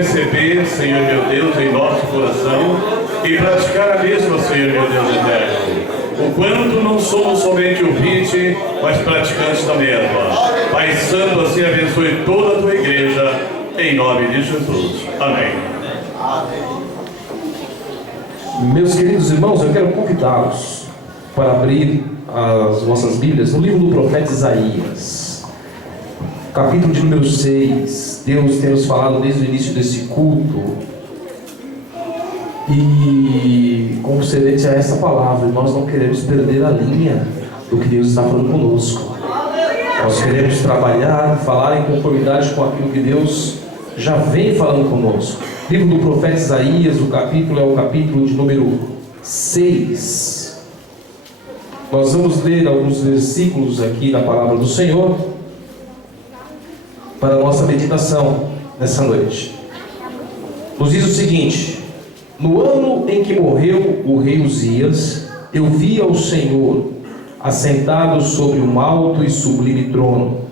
receber, Senhor meu Deus, em nosso coração e praticar a mesma, Senhor meu Deus eterno. O quanto não somos somente ouvintes, mas praticantes da mesma. Pai Santo, assim abençoe toda a tua igreja, em nome de Jesus. Amém. Meus queridos irmãos, eu quero convidá-los para abrir as vossas Bíblias no livro do profeta Isaías, capítulo de número 6. Deus tem nos falado desde o início desse culto e concedente a essa palavra, nós não queremos perder a linha do que Deus está falando conosco. Nós queremos trabalhar, falar em conformidade com aquilo que Deus já vem falando conosco. Livro do profeta Isaías, o capítulo é o capítulo de número 6. Nós vamos ler alguns versículos aqui na palavra do Senhor para a nossa meditação nessa noite. Nos diz o seguinte: no ano em que morreu o rei Uzias, eu vi ao Senhor assentado sobre um alto e sublime trono,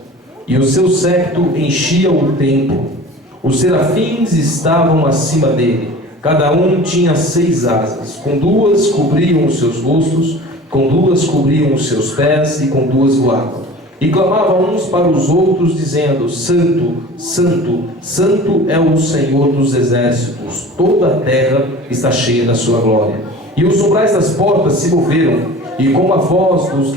e o seu séquito enchia o templo. Os serafins estavam acima dele, cada um tinha 6 asas, com 2 cobriam os seus rostos, com 2 cobriam os seus pés, e com 2 voavam. E clamavam uns para os outros, dizendo: Santo, Santo, Santo é o Senhor dos exércitos, toda a terra está cheia da sua glória. E os umbrais das portas se moveram, e como a voz do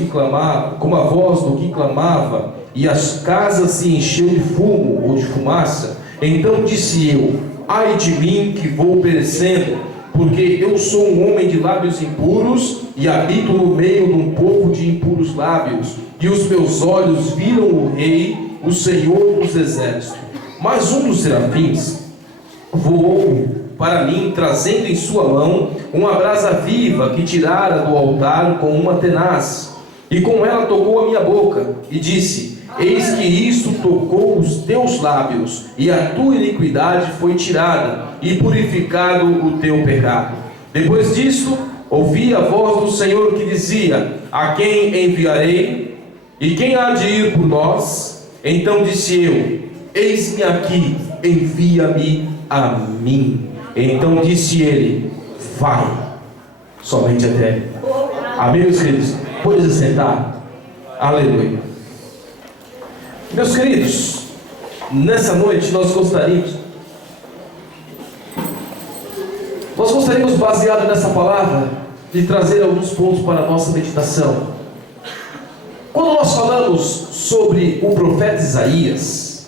que clamava, e as casas se encheu de fumo ou de fumaça. Então disse eu: ai de mim que vou perecendo, porque eu sou um homem de lábios impuros, e habito no meio de um povo de impuros lábios, e os meus olhos viram o Rei, o Senhor dos exércitos. Mas um dos serafins voou para mim, trazendo em sua mão uma brasa viva que tirara do altar com uma tenaz, e com ela tocou a minha boca, e disse: eis que isto tocou os teus lábios, e a tua iniquidade foi tirada, e purificado o teu pecado. Depois disto, ouvi a voz do Senhor que dizia: a quem enviarei? E quem há de ir por nós? Então disse eu: eis-me aqui, envia-me a mim. Então disse ele: vai somente até mim. Amém, meus queridos? Pode se sentar. Aleluia. Meus queridos, nessa noite nós gostaríamos, baseado nessa palavra, de trazer alguns pontos para a nossa meditação. Quando nós falamos sobre o profeta Isaías,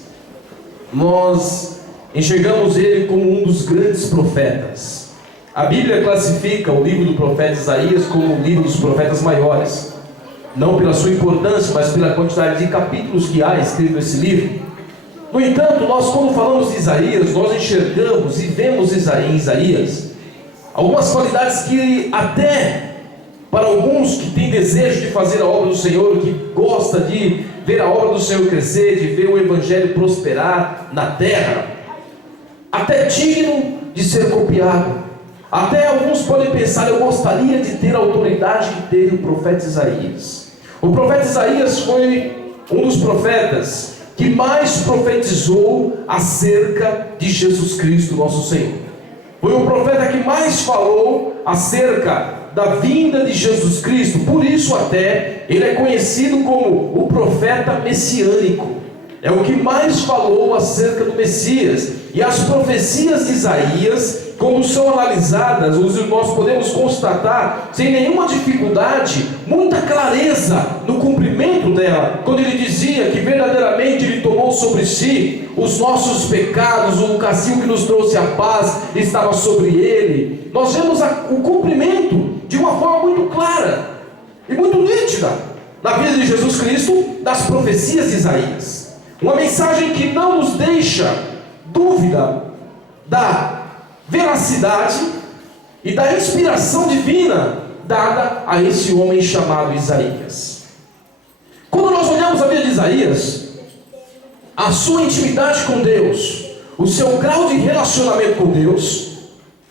nós enxergamos ele como um dos grandes profetas. A Bíblia classifica o livro do profeta Isaías como o livro dos profetas maiores, não pela sua importância, mas pela quantidade de capítulos que há escrito nesse livro. No entanto, nós quando falamos de Isaías, nós enxergamos e vemos em Isaías algumas qualidades que até para alguns que têm desejo de fazer a obra do Senhor, que gosta de ver a obra do Senhor crescer, de ver o Evangelho prosperar na terra, até digno de ser copiado. Até alguns podem pensar: eu gostaria de ter a autoridade que teve o profeta Isaías. O profeta Isaías foi um dos profetas que mais profetizou acerca de Jesus Cristo, nosso Senhor. Foi o profeta que mais falou acerca da vinda de Jesus Cristo. Por isso até ele é conhecido como o profeta messiânico. É o que mais falou acerca do Messias. E as profecias de Isaías, como são analisadas, nós podemos constatar sem nenhuma dificuldade, muita clareza no cumprimento dela, quando ele dizia que verdadeiramente ele tomou sobre si os nossos pecados, o castigo que nos trouxe a paz estava sobre ele. Nós vemos o cumprimento de uma forma muito clara e muito nítida na vida de Jesus Cristo, das profecias de Isaías. Uma mensagem que não nos deixa dúvida da veracidade e da inspiração divina dada a esse homem chamado Isaías. Quando nós olhamos a vida de Isaías, a sua intimidade com Deus, o seu grau de relacionamento com Deus,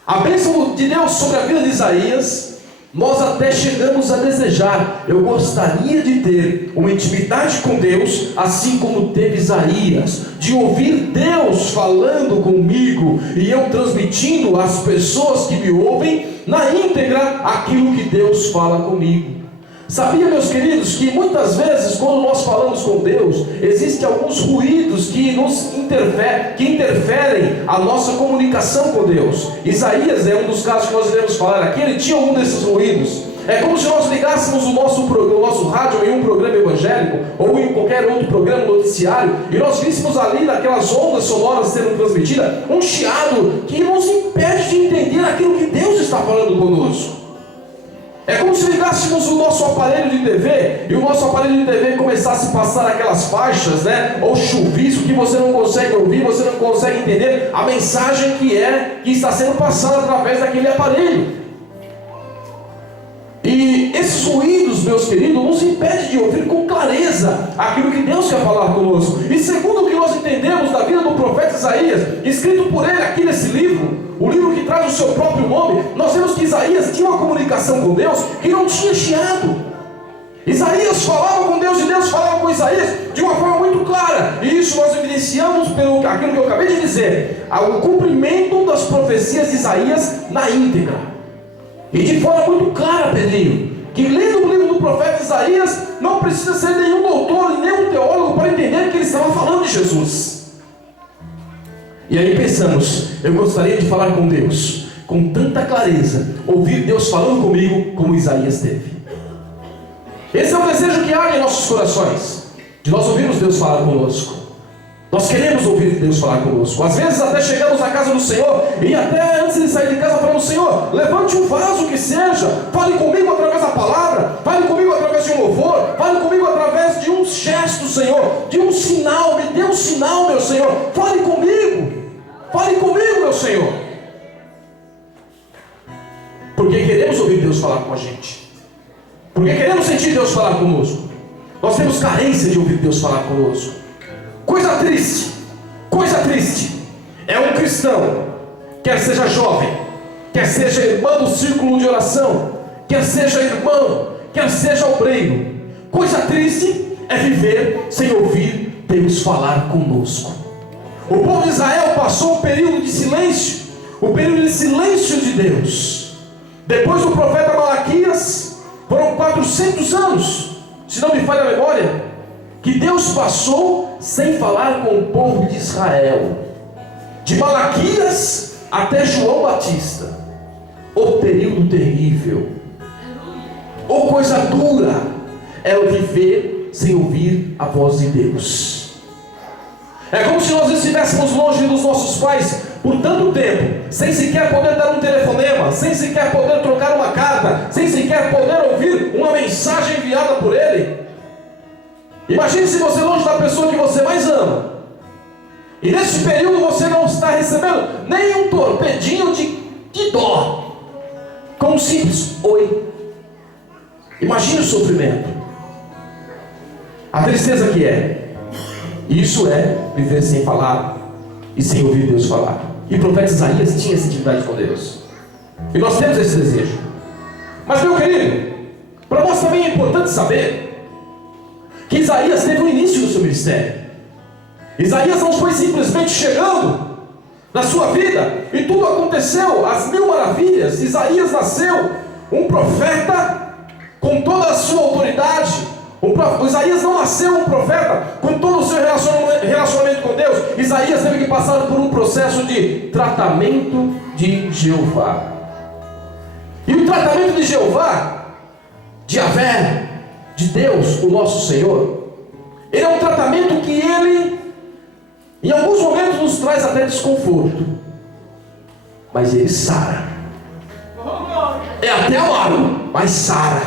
a bênção de Deus sobre a vida de Isaías, nós até chegamos a desejar: eu gostaria de ter uma intimidade com Deus, assim como teve Isaías, de ouvir Deus falando comigo e eu transmitindo às pessoas que me ouvem na íntegra aquilo que Deus fala comigo. Sabia, meus queridos, que muitas vezes quando nós falamos com Deus, existem alguns ruídos que interferem a nossa comunicação com Deus. Isaías é um dos casos que nós iremos falar aqui. Ele tinha algum desses ruídos. É como se nós ligássemos o nosso rádio em um programa evangélico ou em qualquer outro programa noticiário e nós víssemos ali naquelas ondas sonoras sendo transmitidas um chiado que nos impede de entender aquilo que Deus está falando conosco. É como se ligássemos o nosso aparelho de TV e o nosso aparelho de TV começasse a passar aquelas faixas, ou chuvisco que você não consegue ouvir, você não consegue entender a mensagem que está sendo passada através daquele aparelho. E esses ruídos, meus queridos, nos impedem de ouvir com clareza aquilo que Deus quer falar conosco. E segundo o que nós entendemos da vida do profeta Isaías, escrito por ele aqui nesse livro, o livro que traz o seu próprio nome, nós vemos que Isaías tinha uma comunicação com Deus que não tinha chiado. Isaías falava com Deus e Deus falava com Isaías de uma forma muito clara. E isso nós evidenciamos pelo aquilo que eu acabei de dizer, o cumprimento das profecias de Isaías na íntegra. E de forma muito clara, Pedrinho, que lendo o livro do profeta Isaías, não precisa ser nenhum doutor e nenhum teólogo para entender que ele estava falando de Jesus. E aí pensamos: eu gostaria de falar com Deus com tanta clareza, ouvir Deus falando comigo como Isaías teve. Esse é o desejo que há em nossos corações, de nós ouvirmos Deus falar conosco. Nós queremos ouvir Deus falar conosco. Às vezes até chegamos à casa do Senhor e até antes de sair de casa falamos: Senhor, levante um vaso que seja, fale comigo através da palavra, fale comigo através de um louvor, fale comigo através de um gesto, Senhor, de um sinal, me dê um sinal, meu Senhor, fale comigo, meu Senhor. Porque queremos ouvir Deus falar com a gente, porque queremos sentir Deus falar conosco. Nós temos carência de ouvir Deus falar conosco. Coisa triste, é um cristão, quer seja jovem, quer seja irmão do círculo de oração, quer seja irmão, quer seja obreiro, coisa triste é viver sem ouvir Deus falar conosco. O povo de Israel passou um período de silêncio, de Deus. Depois do profeta Malaquias, foram 400 anos, se não me falha a memória, que Deus passou sem falar com o povo de Israel. De Malaquias até João Batista. O período terrível, ou coisa dura é o viver sem ouvir a voz de Deus. É como se nós estivéssemos longe dos nossos pais por tanto tempo, sem sequer poder dar um telefonema, sem sequer poder trocar uma carta, sem sequer poder ouvir uma mensagem enviada por ele. Imagine se você longe da pessoa que você mais ama, e nesse período você não está recebendo nem um torpedinho de dó, com um simples oi. Imagine o sofrimento, a tristeza que é. Isso é viver sem falar e sem ouvir Deus falar. E o profeta Isaías tinha essa intimidade com Deus, e nós temos esse desejo. Mas, meu querido, para nós também é importante saber que Isaías teve o início do seu ministério. Isaías não foi simplesmente chegando na sua vida e tudo aconteceu às mil maravilhas. Isaías nasceu um profeta com toda a sua autoridade. Isaías não nasceu um profeta com todo o seu relacionamento com Deus. Isaías teve que passar por um processo de tratamento de Jeová. E o tratamento de Jeová, de Yahvé, de Deus, o nosso Senhor, ele é um tratamento que ele, em alguns momentos, nos traz até desconforto, mas ele sara. É até amargo, mas sara,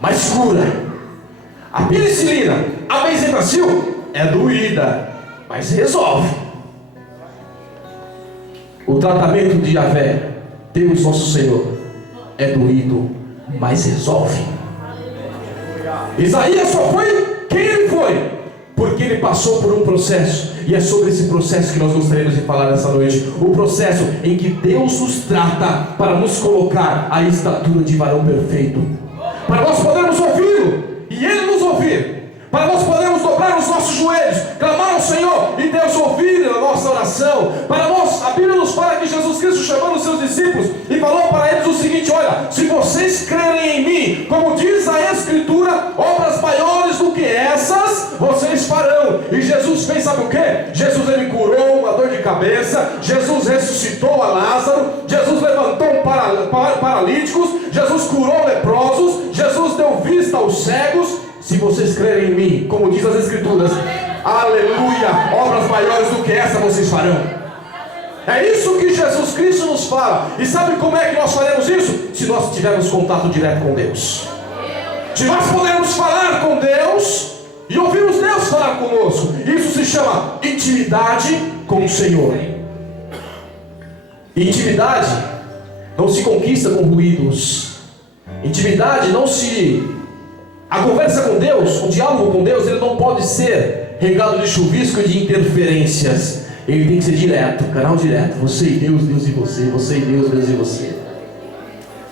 mas cura. A penicilina, a benzetacil, é doída, mas resolve. O tratamento de Yahvé, Deus nosso Senhor, é doído, mas resolve. Isaías só foi quem ele foi porque ele passou por um processo, e é sobre esse processo que nós gostaríamos de falar nessa noite. O processo em que Deus nos trata para nos colocar à estatura de varão perfeito, para nós podermos ouvi-lo e ele nos ouvir, para nós podermos dobrar os nossos joelhos, clamar ao Senhor e Deus ouvir a nossa oração. Para nós, a Bíblia nos fala que Jesus Cristo chamou os seus discípulos e falou para eles o seguinte: olha, se vocês crerem em mim, como diz a Escritura, obras maiores do que essas vocês farão. E Jesus fez, sabe o que? Jesus, ele curou uma dor de cabeça, Jesus ressuscitou a Lázaro, Jesus levantou paralíticos, Jesus curou leprosos, Jesus deu vista aos cegos. Se vocês crerem em mim, como diz as Escrituras, aleluia, obras maiores do que essa vocês farão. É isso que Jesus Cristo nos fala. E sabe como é que nós faremos isso? Se nós tivermos contato direto com Deus. Se nós pudermos falar com Deus e ouvirmos Deus falar conosco, isso se chama intimidade com o Senhor. Intimidade não se conquista com ruídos. Intimidade não se... A conversa com Deus, o diálogo com Deus, ele não pode ser regado de chuvisco e de interferências. Ele tem que ser direto, canal direto. Você e Deus, Deus e você, você e Deus, Deus e você.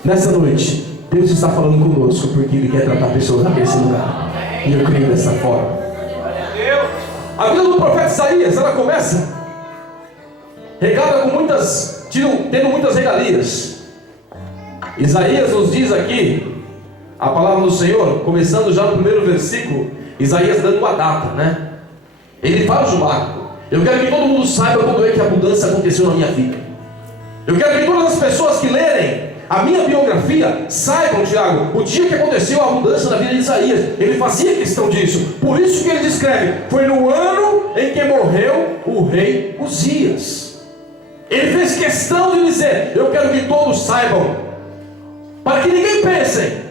Nessa noite, Deus está falando conosco porque Ele quer tratar pessoas nesse lugar. E eu creio dessa forma. A vida do profeta Isaías, ela começa regada com tendo muitas regalias. Isaías nos diz aqui a palavra do Senhor, começando já no primeiro versículo, Isaías dando uma data, né? Ele fala de Marco: eu quero que todo mundo saiba quando é que a mudança aconteceu na minha vida. Eu quero que todas as pessoas que lerem a minha biografia saibam, Tiago, o dia que aconteceu a mudança na vida de Isaías. Ele fazia questão disso. Por isso que ele descreve: foi no ano em que morreu o rei Uzias. Ele fez questão de dizer: eu quero que todos saibam, para que ninguém pense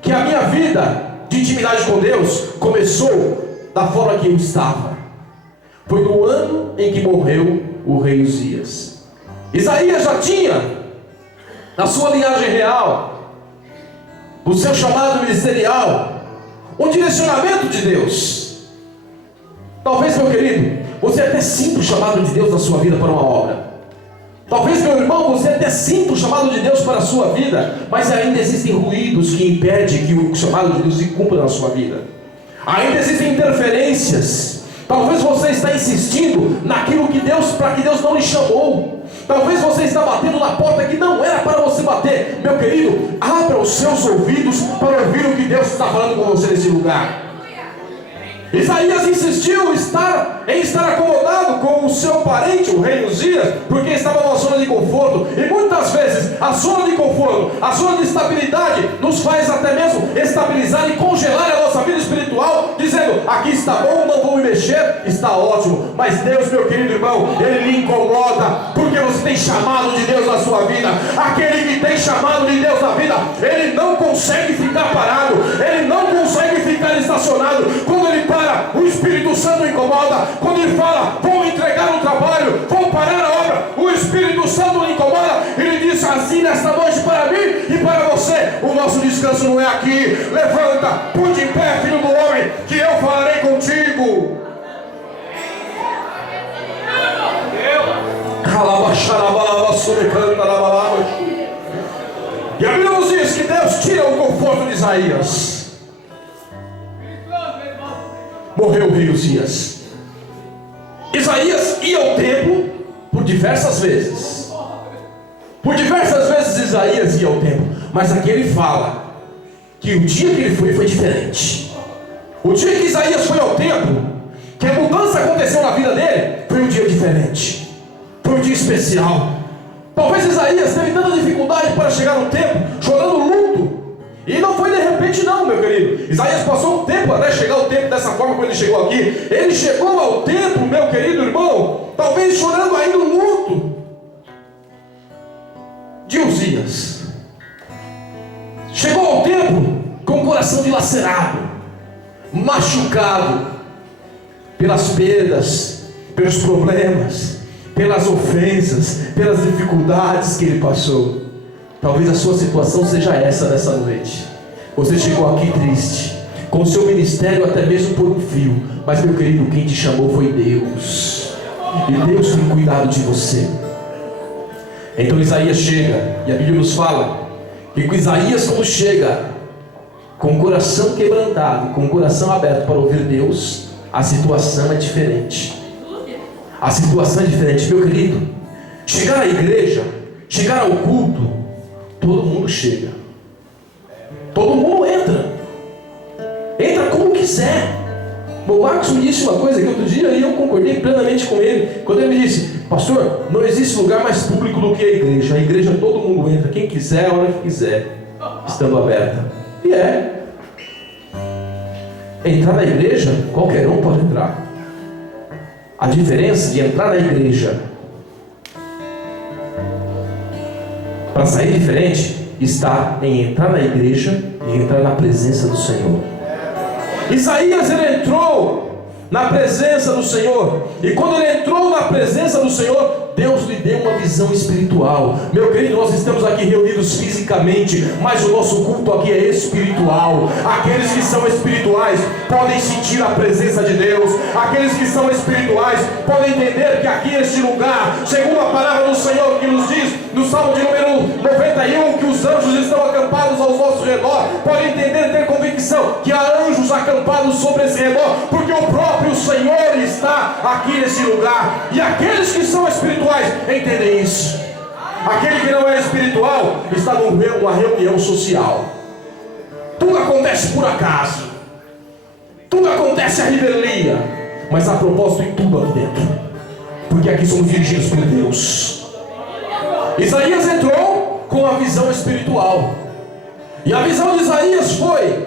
que a minha vida de intimidade com Deus começou da forma que eu estava. Foi no ano em que morreu o rei Uzias. Isaías já tinha, na sua linhagem real, no seu chamado ministerial, um direcionamento de Deus. Talvez, meu querido, você até sinta o chamado de Deus na sua vida para uma obra. Talvez, meu irmão, você até sinta o chamado de Deus para a sua vida, mas ainda existem ruídos que impedem que o chamado de Deus se cumpra na sua vida. Ainda existem interferências. Talvez você está insistindo naquilo que para que Deus não lhe chamou. Talvez você está batendo na porta que não era para você bater. Meu querido, abra os seus ouvidos para ouvir o que Deus está falando com você nesse lugar. Isaías insistiu em estar acomodado com o seu parente, o rei Uzias, porque estava numa zona de conforto. E muitas vezes a zona de conforto, a zona de estabilidade, nos faz até mesmo estabilizar e congelar a nossa vida espiritual, dizendo: aqui está bom, não vou me mexer, está ótimo. Mas Deus, meu querido irmão, Ele lhe incomoda, porque você tem chamado de Deus na sua vida. Aquele que tem chamado de Deus na vida, ele não consegue ficar parado, ele não consegue ficar estacionado. Quando ele para, o Espírito Santo incomoda. Quando ele fala: vou entregar um trabalho, vou parar a obra, o Espírito Santo incomoda. Ele diz assim nesta noite para mim e para você: o nosso descanso não é aqui. Levanta, ponte em pé, filho do homem, que eu falarei contigo. E a Bíblia nos diz que Deus tira o conforto de Isaías. Morreu o rei Uzias. Isaías ia ao templo por diversas vezes. Por diversas vezes Isaías ia ao templo. Mas aqui ele fala que o dia que ele foi diferente. O dia que Isaías foi ao templo, que a mudança aconteceu na vida dele, foi um dia diferente. Foi um dia especial. Talvez Isaías teve tanta dificuldade para chegar no templo, chorando luto. E não foi de repente não, meu querido. Isaías passou um tempo até chegar ao templo dessa forma como ele chegou aqui. Ele chegou ao templo, meu querido irmão, talvez chorando ainda o luto de Uzias. Chegou ao templo com o coração dilacerado, machucado pelas perdas, pelos problemas, pelas ofensas, pelas dificuldades que ele passou. Talvez a sua situação seja essa nessa noite. Você chegou aqui triste, com o seu ministério até mesmo por um fio. Mas, meu querido, quem te chamou foi Deus, e Deus tem cuidado de você. Então Isaías chega, e a Bíblia nos fala que Isaías, quando chega com o coração quebrantado, com o coração aberto para ouvir Deus, a situação é diferente. A situação é diferente, meu querido. Chegar à igreja, chegar ao culto, todo mundo chega, todo mundo entra como quiser. O Marcos me disse uma coisa que outro dia e eu concordei plenamente com ele, quando ele me disse: pastor, não existe lugar mais público do que a igreja. A igreja todo mundo entra, quem quiser, a hora que quiser, estando aberta. E entrar na igreja, qualquer um pode entrar. A diferença de entrar na igreja para sair diferente está em entrar na igreja e entrar na presença do Senhor. Isaías, ele entrou na presença do Senhor, e quando ele entrou na presença do Senhor, Deus lhe deu uma visão espiritual. Meu querido, nós estamos aqui reunidos fisicamente, mas o nosso culto aqui é espiritual. Aqueles que são espirituais podem sentir a presença de Deus. Aqueles que são espirituais podem entender que aqui neste lugar, segundo a palavra do Senhor que nos diz no Salmo de número 91, que os anjos estão acampados ao nosso redor, podem entender e ter convicção que há anjos acampados sobre esse redor, porque o próprio Senhor está aqui nesse lugar. E aqueles que são espirituais entendem isso. Aquele que não é espiritual está numa reunião social. Tudo acontece por acaso, tudo acontece à revelia, mas há propósito em tudo aqui dentro, porque aqui somos dirigidos por Deus. Isaías entrou com a visão espiritual, e a visão de Isaías foi: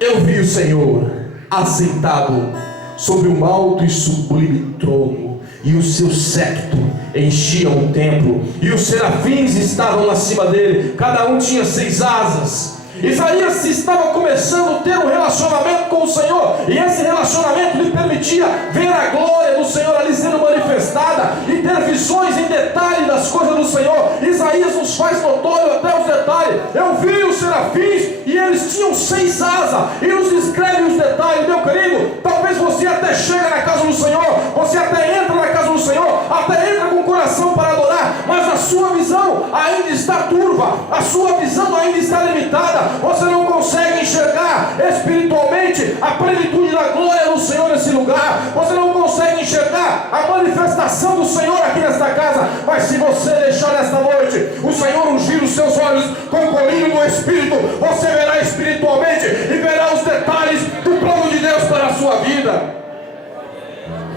eu vi o Senhor assentado sobre um alto e sublime trono, e o seu séquito enchia o templo, e os serafins estavam acima dele, cada um tinha 6 asas. Isaías estava começando a ter um relacionamento com o Senhor, e esse relacionamento lhe permitia ver a glória do Senhor ali sendo manifestada, e ter visões em detalhe das coisas do Senhor. Isaías nos faz notório até os detalhes: eu vi os serafins e eles tinham 6 asas, e nos descreve os detalhes. Meu querido, talvez você até chega na casa do Senhor, você até entra na casa do Senhor, até entra com o coração para adorar, mas a sua visão ainda está turva, a sua visão ainda está limitada. Você não consegue enxergar espiritualmente a plenitude da glória do Senhor nesse lugar. Você não consegue enxergar a manifestação do Senhor aqui nesta casa. Mas se você deixar nesta noite o Senhor ungir os seus olhos com o colírio do Espírito, você verá espiritualmente e verá os detalhes do plano de Deus para a sua vida,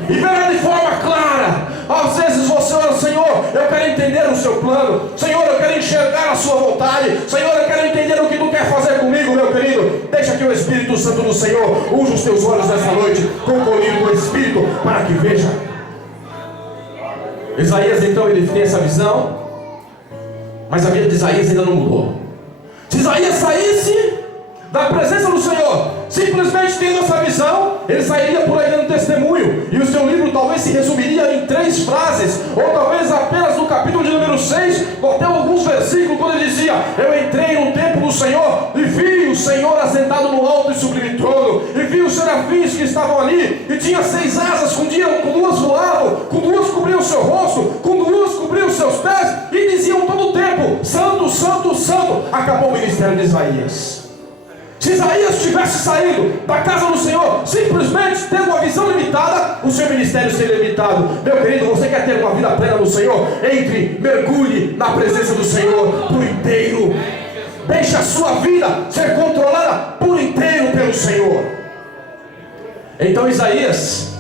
e verá de forma clara. Às vezes você ora: Senhor, eu quero entender o seu plano. Senhor, eu quero enxergar a sua vontade. Senhor, eu quero entender o que tu quer fazer comigo. Meu querido, deixa que o Espírito Santo do Senhor unja os teus olhos nessa noite com o colírio do Espírito, para que veja. Isaías, então, ele tem essa visão, mas a vida de Isaías ainda não mudou. Se Isaías saísse da presença do Senhor, simplesmente tendo essa visão, ele sairia por aí dando testemunho, e o seu livro talvez se resumiria em 3 frases, ou talvez apenas no capítulo de número 6, ou até alguns versículos, quando ele dizia: eu entrei no templo do Senhor e vi o Senhor assentado no alto e sublime trono, e vi os serafins que estavam ali, e tinha 6 asas, com 2 voavam, com 2 cobriam o seu rosto, com 2 cobriam os seus pés, e diziam todo o tempo: santo, santo, santo. Acabou o ministério de Isaías. Se Isaías tivesse saído da casa do Senhor, simplesmente tendo uma visão limitada, o seu ministério seria limitado. Meu querido, você quer ter uma vida plena no Senhor? Entre, mergulhe na presença do Senhor por inteiro. Deixe a sua vida ser controlada por inteiro pelo Senhor. Então Isaías,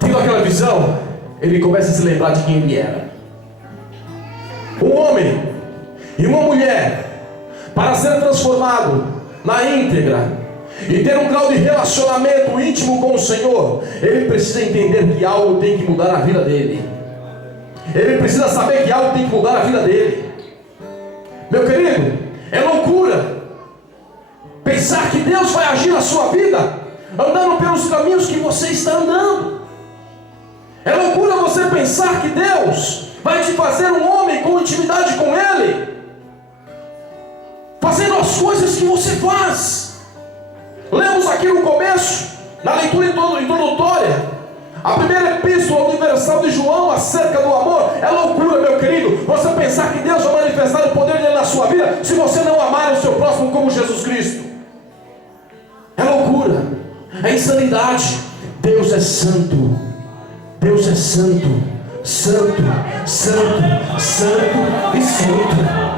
tendo aquela visão, ele começa a se lembrar de quem ele era. Um homem e uma mulher, para ser transformado na íntegra e ter um grau de relacionamento íntimo com o Senhor, ele precisa entender que algo tem que mudar na vida dele. Ele precisa saber que algo tem que mudar na vida dele. Meu querido, é loucura pensar que Deus vai agir na sua vida andando pelos caminhos que você está andando. É loucura você pensar que Deus vai te fazer um homem com intimidade com Ele, fazendo a as coisas que você faz. Lemos aqui no começo, na leitura introdutória, a primeira epístola universal de João acerca do amor. É loucura, meu querido, você pensar que Deus vai manifestar o poder dele na sua vida se você não amar o seu próximo como Jesus Cristo. É loucura, é insanidade. Deus é santo, Deus é santo, santo, santo, santo e santo.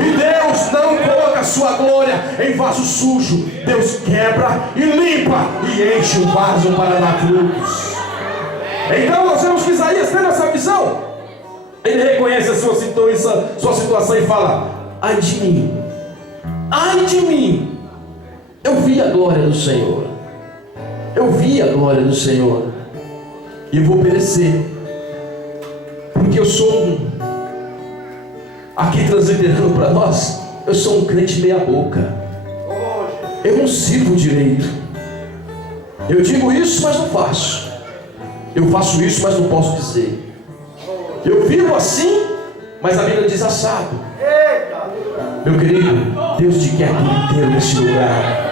E Deus não coloca a sua glória em vaso sujo. Deus quebra e limpa e enche o vaso para dar frutos. Então nós vemos que Isaías tendo essa visão. Ele reconhece a sua situação e fala: ai de mim, ai de mim. Eu vi a glória do Senhor, eu vi a glória do Senhor, e eu vou perecer, porque eu sou aqui transliterando para nós, eu sou um crente meia boca. Eu não sirvo direito. Eu digo isso, mas não faço. Eu faço isso, mas não posso dizer. Eu vivo assim, mas a Bíblia diz assado. Meu querido, Deus te quer por inteiro nesse lugar.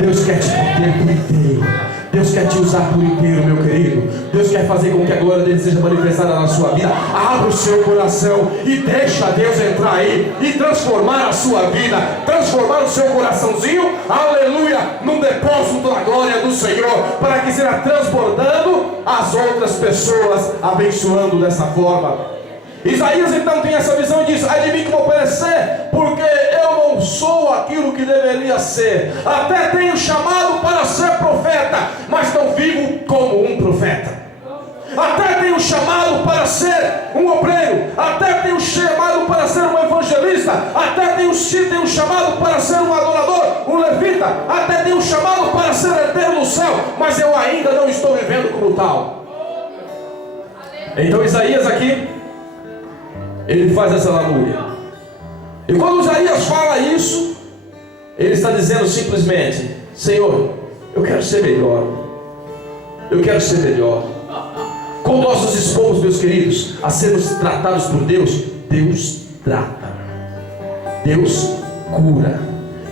Deus quer te ter por inteiro. Deus quer te usar por inteiro, meu querido. Deus quer fazer com que a glória dele seja manifestada na sua vida. Abra o seu coração e deixa Deus entrar aí e transformar a sua vida, transformar o seu coraçãozinho, aleluia, num depósito da glória do Senhor, para que seja transbordando as outras pessoas, abençoando dessa forma. Isaías então tem essa visão e diz: ai de mim que vou perecer, porque eu não sou aquilo que deveria ser. Até tenho chamado para ser profeta, mas não vivo como um profeta. Até tenho chamado para ser um obreiro, até tenho chamado para ser um evangelista, até tenho chamado para ser um adorador, um levita, até tenho chamado para ser herdeiro do céu, mas eu ainda não estou vivendo como tal. Então Isaías aqui, ele faz essa lamúria. E quando Isaías fala isso, ele está dizendo simplesmente: Senhor, eu quero ser melhor. Eu quero ser melhor. Quando nós nos expomos, meus queridos, a sermos tratados por Deus, Deus trata, Deus cura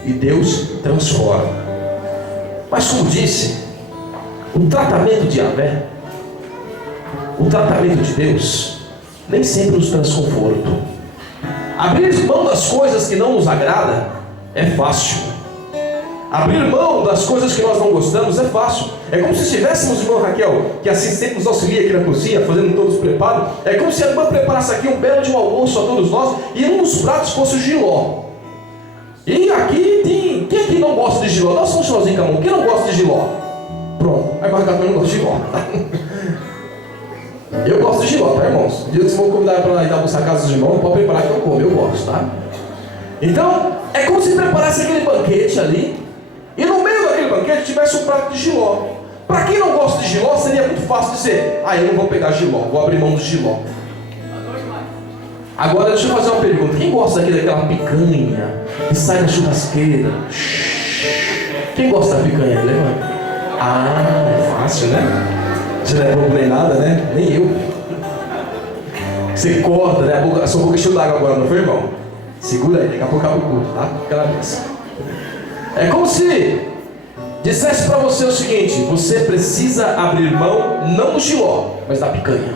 e Deus transforma. Mas como disse, o tratamento de Yahvé, o tratamento de Deus, nem sempre nos traz conforto. Abrir mão das coisas que não nos agradam é fácil. Abrir mão das coisas que nós não gostamos é fácil. É como se tivéssemos irmã Raquel, que assim sempre nos auxilia aqui na cozinha, fazendo todos os preparos. É como se a irmã preparasse aqui um belo de um almoço a todos nós, e um dos pratos fosse o jiló. E aqui tem... Quem aqui não gosta de jiló? Dá só um jilózinho com a mão. Quem não gosta de jiló? Pronto. A irmã Raquel também não gosta de jiló, tá? Eu gosto de jiló, tá, irmãos? Um dia vocês vão convidar para ir almoçar a casa dos irmãos, pode preparar que eu como, eu gosto, tá? Então, é como se preparasse aquele banquete ali, e no meio daquele banquete tivesse um prato de jiló. Para quem não gosta de jiló, seria muito fácil dizer: ah, eu não vou pegar jiló, vou abrir mão do jiló. Agora deixa eu fazer uma pergunta: quem gosta aqui daquela picanha que sai da churrasqueira? Quem gosta da picanha? Levanta. Ah, é fácil, né? Você não é bobo nem nada, né? Nem eu. Você corta, né? A sua boca encheu d'água agora, não foi, irmão? Segura aí, daqui a pouco acaba o culto, tá? Aquela vez. É como se dissesse para você o seguinte: você precisa abrir mão não do jiló, mas da picanha.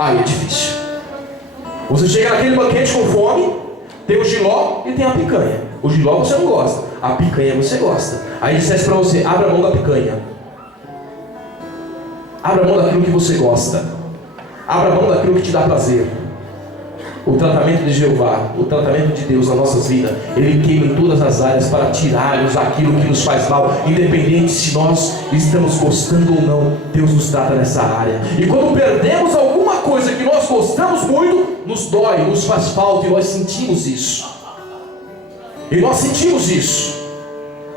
Aí é difícil. Você chega naquele banquete com fome, tem o jiló e tem a picanha. O jiló você não gosta, a picanha você gosta. Aí dissesse para você: abra mão da picanha. Abra mão daquilo que você gosta. Abra mão daquilo que te dá prazer. O tratamento de Jeová, o tratamento de Deus nas nossas vidas, Ele queima em todas as áreas para tirar-nos aquilo que nos faz mal, independente se nós estamos gostando ou não. Deus nos trata nessa área. E quando perdemos alguma coisa que nós gostamos muito, nos dói, nos faz falta, e nós sentimos isso. E nós sentimos isso.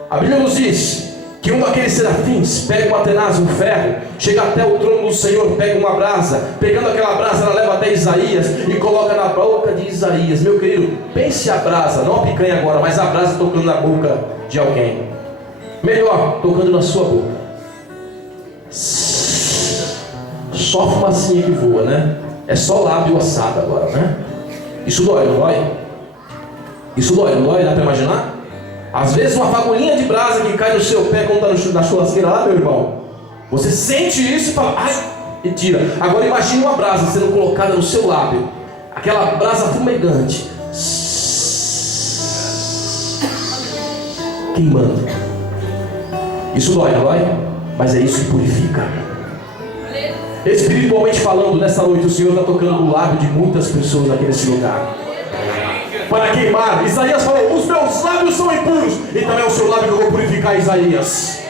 A Bíblia nos diz que um daqueles serafins pega uma tenaz, um ferro, chega até o trono do Senhor, pega uma brasa, pegando aquela brasa, ela leva até Isaías e coloca na boca de Isaías. Meu querido, pense a brasa, não a picanha agora, mas a brasa tocando na boca de alguém. Melhor, tocando na sua boca. Só fumacinha que voa, né? É só lábio assado agora, né? Isso dói, não dói? Isso dói, não dói? Dá para imaginar? Às vezes uma fagulhinha de brasa que cai no seu pé quando está na churrasqueira lá, meu irmão. Você sente isso e fala, ai, e tira. Agora imagine uma brasa sendo colocada no seu lábio. Aquela brasa fumegante. Queimando. Isso dói, não dói? Mas é isso que purifica. Espiritualmente falando, nessa noite o Senhor está tocando o lábio de muitas pessoas aqui nesse lugar. Para queimar. Isaías falou, os meus lábios são impuros. E também é o seu lábio que eu vou purificar, Isaías.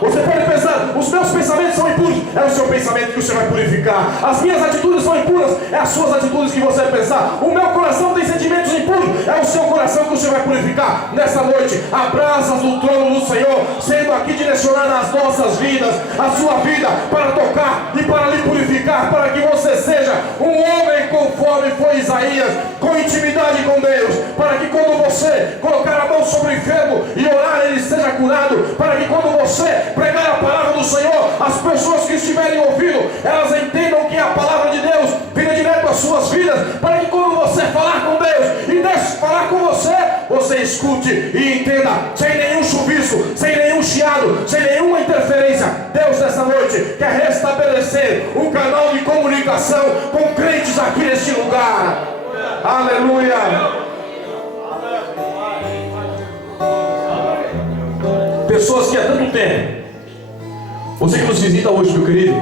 Você pode pensar, os meus pensamentos são impuros. É o seu pensamento que você vai purificar. As minhas atitudes são impuras. É as suas atitudes que você vai pensar. O meu coração tem sentimentos impuros. É o seu coração que você vai purificar. Nessa noite, a brasas do trono do Senhor sendo aqui direcionar nas nossas vidas, a sua vida, para tocar e para lhe purificar, para que você seja um homem conforme foi Isaías, com intimidade com Deus, para que quando você colocar a mão sobre o enfermo e orar, ele seja curado, para que quando você pregar a palavra do Senhor, as pessoas que estiverem ouvindo, elas entendam que a palavra de Deus venha direto às suas vidas, para que quando você falar com Deus e Deus falar com você, você escute e entenda, sem nenhum chuvisco, sem nenhum chiado, sem nenhuma interferência. Deus nessa noite quer restabelecer um canal de comunicação com crentes aqui neste lugar. Aleluia. Pessoas que há tanto tempo, você que nos visita hoje, meu querido,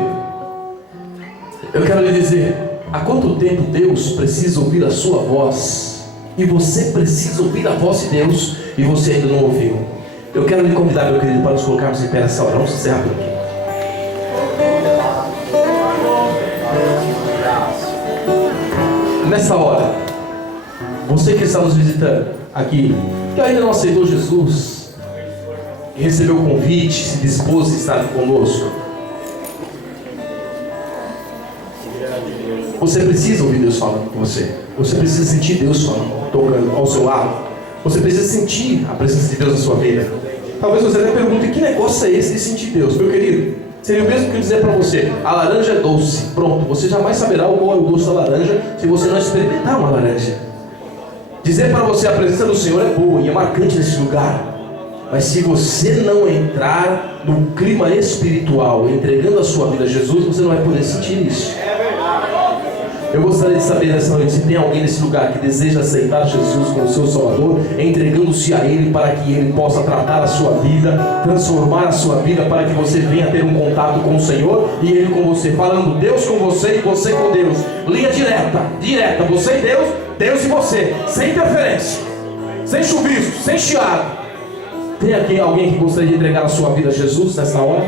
eu quero lhe dizer, há quanto tempo Deus precisa ouvir a sua voz, e você precisa ouvir a voz de Deus, e você ainda não ouviu. Eu quero lhe convidar, meu querido, para nos colocarmos em pé nessa hora. Vamos encerrar por aqui. Nessa hora, você que está nos visitando aqui, que ainda não aceitou Jesus, recebeu o convite, se dispôs a estar conosco, você precisa ouvir Deus falando com você. Você precisa sentir Deus falando, tocando ao seu lado. Você precisa sentir a presença de Deus na sua vida. Talvez você até pergunte, que negócio é esse de sentir Deus? Meu querido, seria o mesmo que eu dizer para você, a laranja é doce. Pronto, você jamais saberá qual é o gosto da laranja se você não experimentar uma laranja. Dizer para você a presença do Senhor é boa e é marcante nesse lugar. Mas se você não entrar no clima espiritual, entregando a sua vida a Jesus, você não vai poder sentir isso. Eu gostaria de saber nessa noite se tem alguém nesse lugar que deseja aceitar Jesus como seu Salvador, entregando-se a Ele para que Ele possa tratar a sua vida, transformar a sua vida, para que você venha ter um contato com o Senhor e Ele com você, falando Deus com você e você com Deus. Linha direta, você e Deus, Deus e você, sem interferência, sem chuvisco, sem chiado. Tem aqui alguém que gostaria de entregar a sua vida a Jesus nessa hora?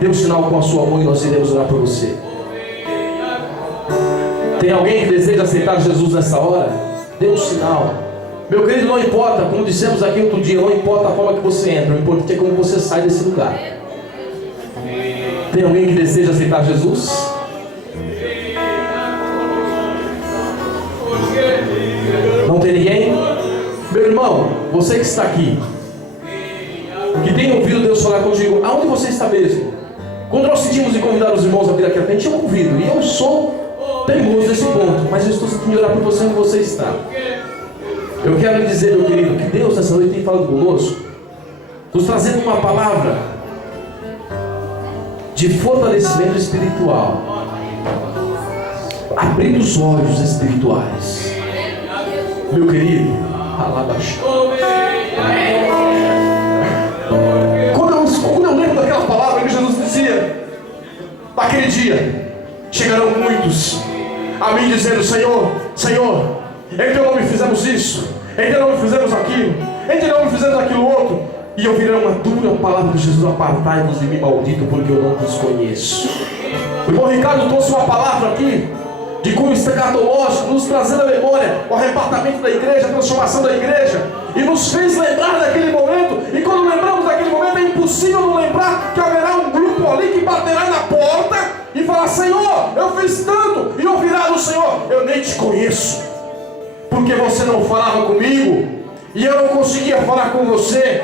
Dê um sinal com a sua mão e nós iremos orar por você. Tem alguém que deseja aceitar Jesus nessa hora? Dê um sinal. Meu querido, não importa, como dissemos aqui outro dia, não importa a forma que você entra, o importante é como você sai desse lugar. Tem alguém que deseja aceitar Jesus? Não tem ninguém? Meu irmão, você que está aqui, que tem ouvido Deus falar contigo, aonde você está mesmo? Quando nós decidimos de convidar os irmãos a vir aqui à frente, eu convido, e eu sou teimoso nesse ponto, mas eu estou sentindo orar por você onde você está. Eu quero lhe dizer, meu querido, que Deus nessa noite tem falado conosco, nos trazendo uma palavra de fortalecimento espiritual, abrindo os olhos espirituais. Meu querido, quando eu lembro daquela palavra que Jesus dizia, naquele dia chegarão muitos a mim dizendo, Senhor, Senhor, em teu nome fizemos isso, em teu nome fizemos aquilo, em teu nome fizemos aquilo outro, e ouvirão uma dura palavra de Jesus, apartai-vos de mim, maldito, porque eu não vos conheço. O irmão Ricardo trouxe uma palavra aqui de cunho escatológico, nos trazendo à memória o arrebatamento da igreja, a transformação da igreja, e nos fez lembrar daquele momento. E quando lembramos daquele momento, é impossível não lembrar que haverá um grupo ali que baterá na porta e falar, Senhor, eu fiz tanto, e ouvirá do Senhor, eu nem te conheço, porque você não falava comigo, e eu não conseguia falar com você.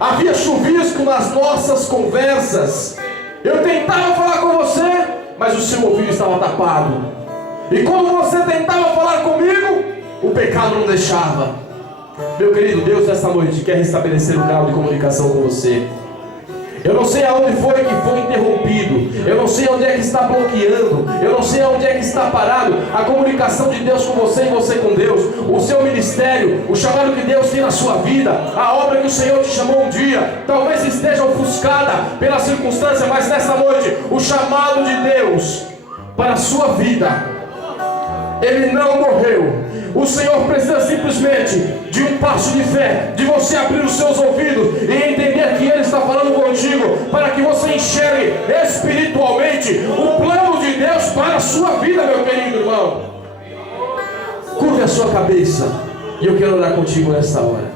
Havia chuvisco nas nossas conversas, eu tentava falar com você, mas o seu ouvido estava tapado. E quando você tentava falar comigo, o pecado não deixava. Meu querido, Deus nessa noite quer restabelecer o canal de comunicação com você. Eu não sei aonde foi que foi interrompido, eu não sei onde é que está bloqueando, eu não sei onde é que está parado a comunicação de Deus com você e você com Deus, o seu ministério, o chamado que Deus tem na sua vida, a obra que o Senhor te chamou um dia, talvez esteja ofuscada pela circunstância, mas nessa noite, o chamado de Deus para a sua vida, ele não morreu. O Senhor precisa simplesmente de um passo de fé, de você abrir os seus ouvidos e entender que Ele está falando contigo, para que você enxergue espiritualmente o plano de Deus para a sua vida, meu querido irmão. Curve a sua cabeça e eu quero orar contigo nessa hora.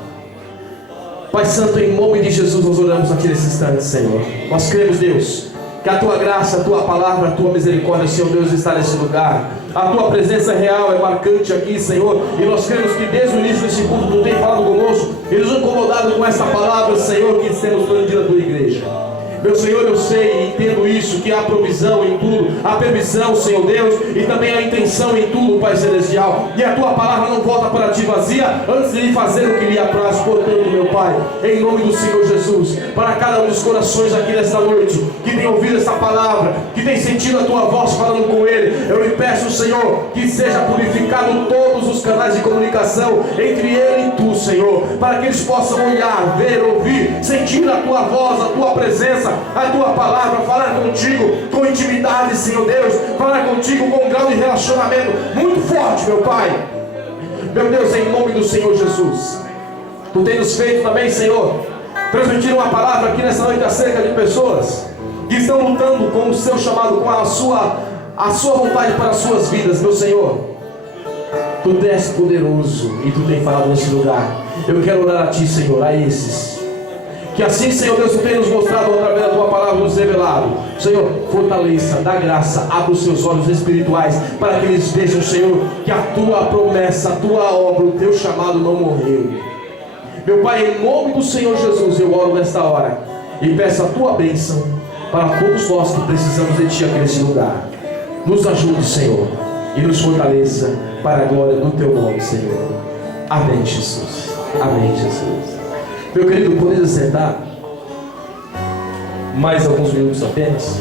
Pai Santo, em nome de Jesus nós oramos aqui nesse instante, Senhor. Nós cremos, Deus, que a Tua graça, a Tua palavra, a Tua misericórdia, Senhor Deus, está nesse lugar. A Tua presença real é marcante aqui, Senhor. E nós cremos que desde o início desse culto Tu tem falado conosco e nos incomodado com essa palavra, Senhor, que temos aprendido da Tua igreja. Meu Senhor, eu sei e entendo isso, que há provisão em tudo, há permissão, Senhor Deus, e também há intenção em tudo, Pai Celestial. E a Tua palavra não volta para Ti vazia, antes de fazer o que lhe apraz. Portanto, meu Pai, em nome do Senhor Jesus, para cada um dos corações aqui nesta noite, que tem ouvido essa palavra, que tem sentido a Tua voz falando com Ele, eu lhe peço, Senhor, que seja purificado todos os canais de comunicação entre Ele e Tu, Senhor, para que eles possam olhar, ver, ouvir, sentir a Tua voz, a Tua presença, a Tua palavra, falar contigo com intimidade, Senhor Deus, falar contigo com um grau de relacionamento muito forte, meu Pai. Meu Deus, em nome do Senhor Jesus, Tu tens nos feito também, Senhor, transmitir uma palavra aqui nessa noite acerca de pessoas que estão lutando com o seu chamado, com a sua vontade para as suas vidas, meu Senhor. Tu és poderoso e Tu tens falado nesse lugar. Eu quero orar a Ti, Senhor, a esses que assim, Senhor Deus, Tu tem nos mostrado através da Tua palavra, nos revelado. Senhor, fortaleça, dá graça, abre os seus olhos espirituais, para que eles vejam, Senhor, que a Tua promessa, a Tua obra, o Teu chamado não morreu. Meu Pai, em nome do Senhor Jesus, eu oro nesta hora e peço a Tua bênção para todos nós que precisamos de Ti aqui nesse lugar. Nos ajude, Senhor, e nos fortaleça para a glória do Teu nome, Senhor. Amém, Jesus. Amém, Jesus. Meu querido, poderia sentar mais alguns minutos apenas?